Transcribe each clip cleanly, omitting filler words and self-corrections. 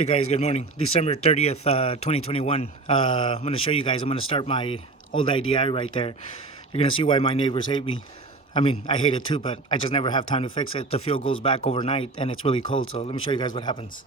Hey guys, good morning. December 30th, 2021. I'm going to show you guys. I'm going to start my old IDI right there. You're going to see why my neighbors hate me. I mean, I hate it too, but I just never have time to fix it. The fuel goes back overnight and it's really cold. So let me show you guys what happens.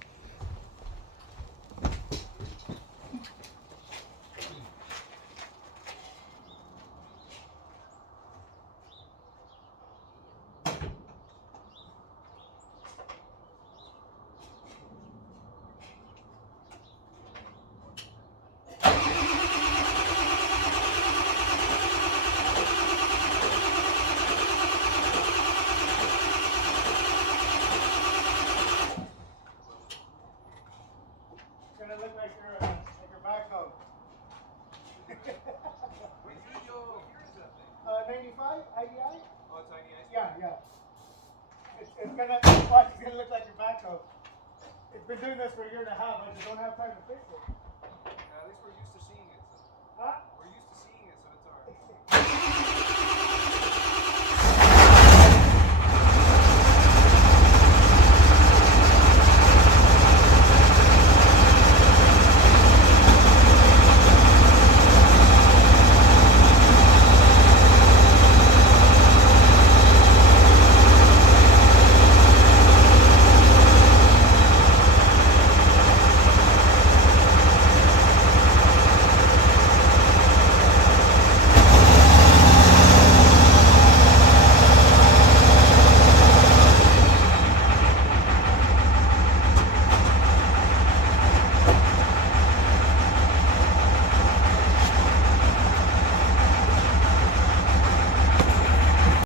It's going to look like your backhoe. 95 IDI? Oh, it's IDI? Yeah. It's gonna watch. It's gonna look like your backhoe. It's been doing this for a year and a half. I just don't have time to fix it. At least we're used to seeing it. So. Huh?